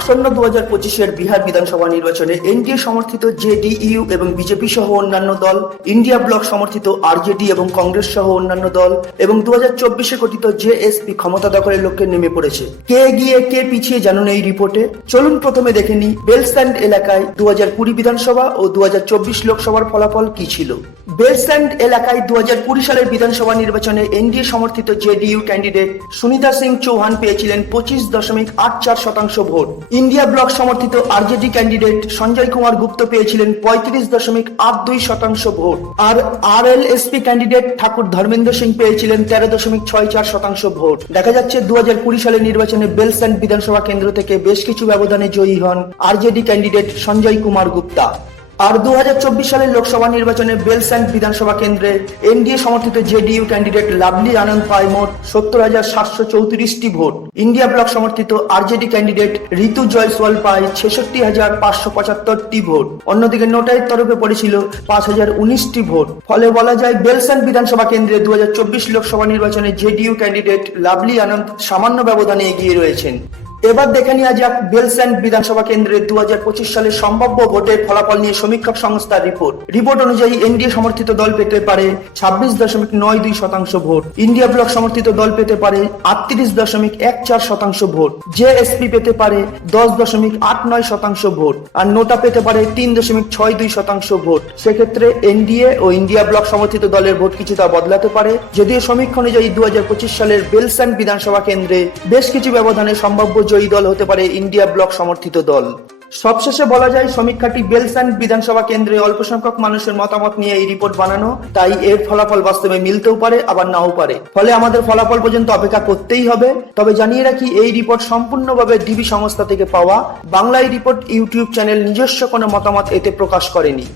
আসন্ন দু হাজার পঁচিশের বিহার বিধানসভা নির্বাচনে এনডিএ সমর্থিত জেডিইউ এবং বিজেপি সহ অন্যান্য দল, ইন্ডিয়া ব্লক সমর্থিত আরজেডি এবং কংগ্রেস সহ অন্যান্য দল এবং দু হাজার চব্বিশে গঠিত জেএসপি ক্ষমতা দখলের লক্ষ্যে নেমে পড়েছে। কে এগিয়ে কে পিছিয়ে জানুন এই রিপোর্টে। চলুন প্রথমে দেখে নিই বেলস্ট্যান্ড এলাকায় দু হাজার কুড়ি বিধানসভা ও দু হাজার চব্বিশ লোকসভার ফলাফল কি ছিল। বেলস্ট্যান্ড এলাকায় দু হাজার কুড়ি সালের বিধানসভা নির্বাচনে এনডিএ সমর্থিত জেডিইউ ক্যান্ডিডেট সুনিতা সিং চৌহান পেয়েছিলেন পঁচিশ দশমিক আট চার শতাংশ ভোট। ইন্ডিয়া ব্লক সমর্থিত আরজেডি ক্যান্ডিডেট সঞ্জয় কুমার গুপ্ত পেয়েছিলেন পঁয়ত্রিশ দশমিক আট দুই শতাংশ ভোট। আর R L SP candidate Thakur Dharmendra Singh পেয়েছিলেন তেরো দশমিক ছয় চার শতাংশ ভোট। দেখা যাচ্ছে দু হাজার কুড়ি সালের নির্বাচনে বেলস্যান্ড বিধানসভা কেন্দ্র থেকে বেশ কিছু ব্যবধানে জয়ী হন আরজেডি ক্যান্ডিডেট সঞ্জয় কুমার গুপ্তা। আর দুহাজার চব্বিশ সালের লোকসভা নির্বাচনে বেলস্যান্ড বিধানসভা কেন্দ্রে এনডিএ সমর্থিত জেডিইউ ক্যান্ডিডেট লাভলি আনন্দ পায় মোট সত্তর হাজার সাতশো চৌত্রিশটি ভোট। ইন্ডিয়া ব্লক সমর্থিত আরজেডি ক্যান্ডিডেট ঋতু জয়সওয়াল পায় ছেষট্টি হাজার পাঁচশো পঁচাত্তরটি ভোট। অন্যদিকে নোটাইয়ের তরফে পড়েছিল পাঁচ হাজার উনিশটি ভোট। ফলে বলা যায় বেলস্যান্ড বিধানসভা কেন্দ্রে দু হাজার চব্বিশ লোকসভা নির্বাচনে জেডিইউ ক্যান্ডিডেট লাভলি আনন্দ সামান্য ব্যবধানে এগিয়ে রয়েছেন। এবার দেখে নেওয়া যাক বেলস্যান্ড বিধানসভা কেন্দ্রে দু সালের সম্ভাব্য ভোটের ফলাফল নিয়ে সমীক্ষক সংস্থার রিপোর্ট। রিপোর্ট অনুযায়ী এনডিএ সমর্থিত দল পেতে পারে ছাব্বিশ দশমিক নয় দুই শতাংশ ভোট। ইন্ডিয়া ব্লক সমর্থিত দল পেতে পারে আটত্রিশ দশমিক এক চার শতাংশ ভোট। জেএসপি পেতে পারে দশ দশমিক আট নয় শতাংশ ভোট। আর নোটা পেতে পারে তিন দশমিক ছয় দুই শতাংশ ভোট। সেক্ষেত্রে এনডিএ ও ইন্ডিয়া ব্লক সমর্থিত দলের ভোট কিছুটা বদলাতে পারে। যদিও সমীক্ষা অনুযায়ী দু হাজার পঁচিশ সালের বেলস্যান্ড বিধানসভা কেন্দ্রে বেশ কিছু ব্যবধানে সম্ভাব্য জয়ী দল হতে পারে ইন্ডিয়া ব্লক সমর্থিত দল। সবশেষে বলা যায়, সমীক্ষাটি বেলস্যান্ড বিধানসভা কেন্দ্রে অল্প সংখ্যক মানুষের মতামত নিয়ে এই রিপোর্ট বানানো। তাই এর ফলাফল বাস্তবে মিলতেও পারে, আবার নাও পারে। ফলে আমাদের ফলাফল পর্যন্ত অপেক্ষা করতেই হবে। তবে জানিয়ে রাখি, এই রিপোর্ট সম্পূর্ণভাবে ডিবি সংস্থা থেকে পাওয়া। বাংলায় রিপোর্ট ইউটিউব চ্যানেল নিজস্ব কোনো মতামত এতে প্রকাশ করেনি।